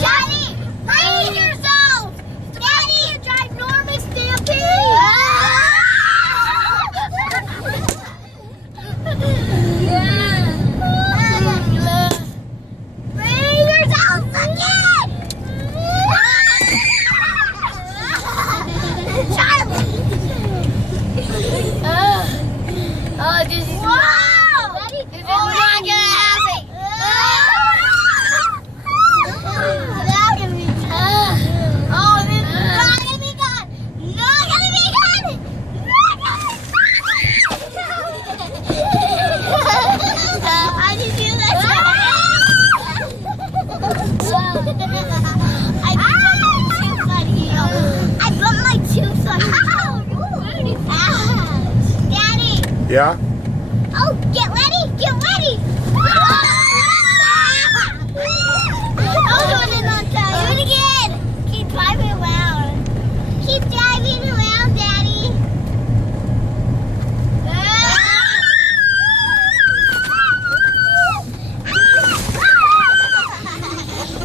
Daddy, brace yourself! Daddy, drive Norma Stampede! Brace yourself again! Charlie! Oh, this is Whoa! This is Oh, not gonna happen. Not gonna be good. Oh, this is not gonna be good. Not gonna be good. Not gonna be good. I did do that. I bumped my tooth on you. Daddy. Yeah? Oh, get ready.